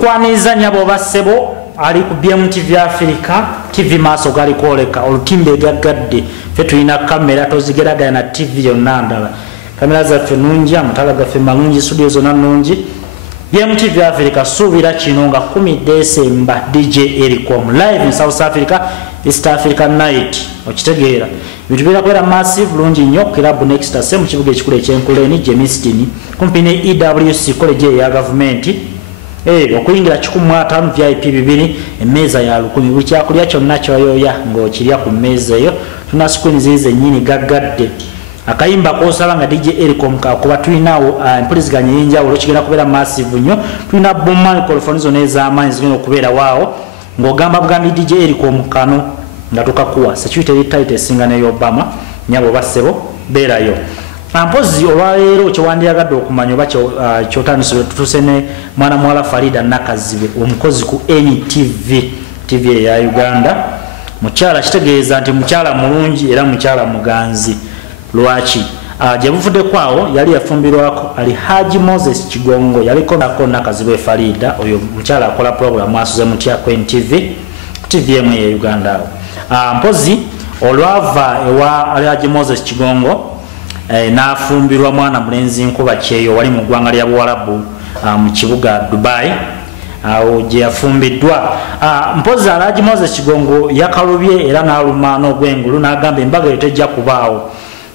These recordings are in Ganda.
kwaniza nyabo basebo ali ku BMTV Africa TV maso gali koleka olutimbe gaggadde fe tulina kamera tozigeragaya na TV yonna ndala kamera zaffe nungi amatala gaffe malungi studio zonna nungi BMTV Africa subira kino nga 10 December DJ Ericom live in South Africa East African Night okitegeera bintu birakwera massive lungi nnyo club next ase mu kibuga ekikulu ekyenkuleni Jemistin kumpi ne EWC college ya government okuyingira 15 VIP 2 emmeeza ya 10 buli kyakulya kyonna kyoyoya ng'okirya ku mmeeza eyo tuna screen zize nnyini gaggadde akayimba kosala nga DJ Ericom kakuba tulinawo empuliziganya y'enjawulo kigenda kubeera massive nnyo tulina boom microphone zonna ez'amaanyi zigenda okubeera waawo ng'ogamba bugambi DJ Ericom kano nga tukakuwa security tight esinga ne Obama nyabo basebo beerayo ampozi olwaleero kyewandiyagadde okumanya oba kyotandisibwe tutusene mwana muwala Farida Nakazibe omukozi ku NTV TV ya Uganda mukyala kitegeeza nti mukyala mulungi era mukyala muganzi lwaki gye buvudde kwawo yali yafumbirwako ali Haji Moses Kigongo yaliko nako Nakazibe Farida oyo mukyala akola program asuze mutya ku NTV TV emu ya Uganda mpozi olwava ewa ali Haji Moses Kigongo nafumbirwa mwana mulenzi nkuba kyeyo wali mu ggwanga lya Buwarabu mu kibuga Dubai awo gye yafumbiddwa mpozi Alhaji Moses Kigongo yakalubye era n'aluma n'ogwengulu n'agamba embaga eyo tejja kubaawo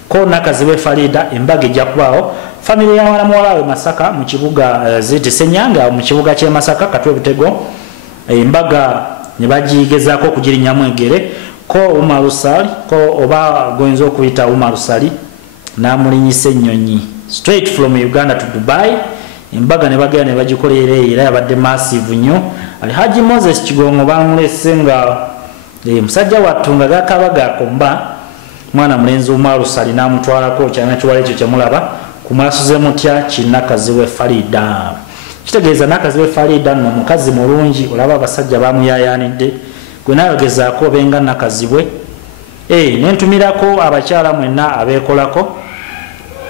ko Nakazibe Farida embaga ejja kubaawo family ya mwana muwala we Masaka mu kibuga ziti Senyanga mu kibuga kye Masaka Katwe Butego embaga ne bagigezaako okugirinyamu egere ko Umarusali ko oba goyinza okuyita Umarusali namulinyise ennyonyi straight from Uganda to Dubai embaga ne bagenda ne bagikolera era yabadde massive nnyo ali Haji Moses Kigongo bamulese nga musajja wattunga gakabaga akomba mwana mulenzi Umarusali namutwalako kyana kiwala ekyo kyamulaba kumasuze mutya Nakazibe Farida kitegeeza Nakazibe Farida no mukazi mulungi olaba abasajja bamuyayanidde gwe nayogezaako benga Nakazibe nentumirako abakyala mwenna abeekolako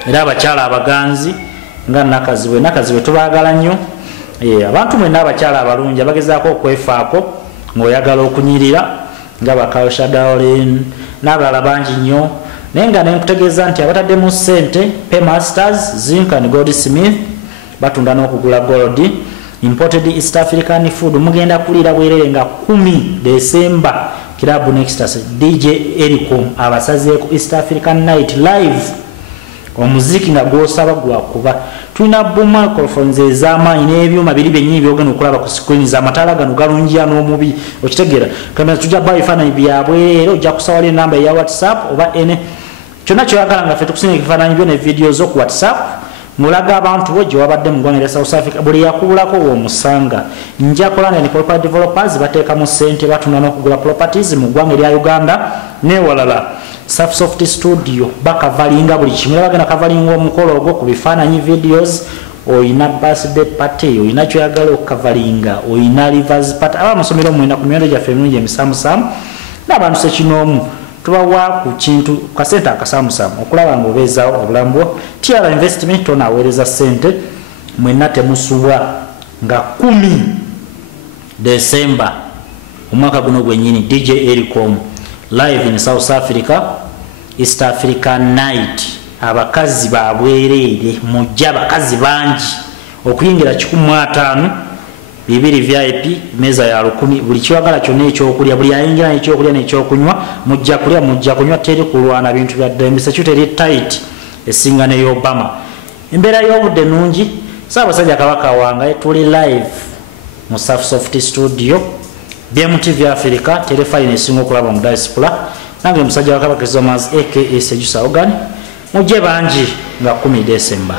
era abakyala abaganzi nga Nakazibe tubaagala nnyo abantu mwenna abakyala abalungi abagezaako okwefaako ng'oyagala okunyirira nga Bakawusha Darlene n'abalala bangi nnyo naye nga nenkutegeeza nti abatadde mu ssente Paymasters Zinc and Goldsmith batunda n'okugula gold imported East African food mugenda kulira bwerere nga 10 December Club Next DJ Ericom abasazeeko East African Night live omuziki nga gwosaba gwakuba tulina boom microphones ez'amaanyi n'ebyuma biri byennyini byogenda okulaba ku screen z'amatala gano galungiya n'omubi okitegeera kamera tujja kuba ebifaananyi byabwe era ojja kusawala enamba eya WhatsApp oba ene kyonna kyoyagala nga ffe tukusinga ebifaananyi byo ne video zo ku WhatsApp mulaga abantu bo gye wabadde mu ggwanga lya South Africa buli yakubulako w'omusanga nja kulanda ne property developers bateekamu ssente batunda n'okugula properties mu ggwanga lya Uganda n'ewalala Soft Studio bakavalinga buli kimu bagenda kavalinga omukolo ogwo ku bifaananyi videos oyina birthday party oyina kyoyagala okukavalinga oyina rivers party abamusomero mwina ku miwendo gyaffe emirungi emisamusamu n'abantu sekinoomu tubawa ku kintu kasente akasamusamu okulaba nga obeezaawo obulamu bwo Tiara Investment onaaweereza ssente mwenna temusubwa nga 10 December omwaka guno gwennyini DJ Ericom live in South Africa East African Night abakazi babwerere mujja abakazi bangi okuyingira 15 bibiri VIP meza ya 10 buli kiwagala kyonna ekyokulya buli ayingira ekyokulya n'ekyokunywa mujja kulya mujja kunywa teri kulwana bintu bya dembe security tight esinga ne Obama embeera y'obudde nungi Ssaabasajja Kabaka wange tuli live mu Soft Studio BMTV Africa telefine esinga okulaba mu diaspora nange musajja wa Kabaka Zomas aka Sejusa Organ mujje bangi nga 10 December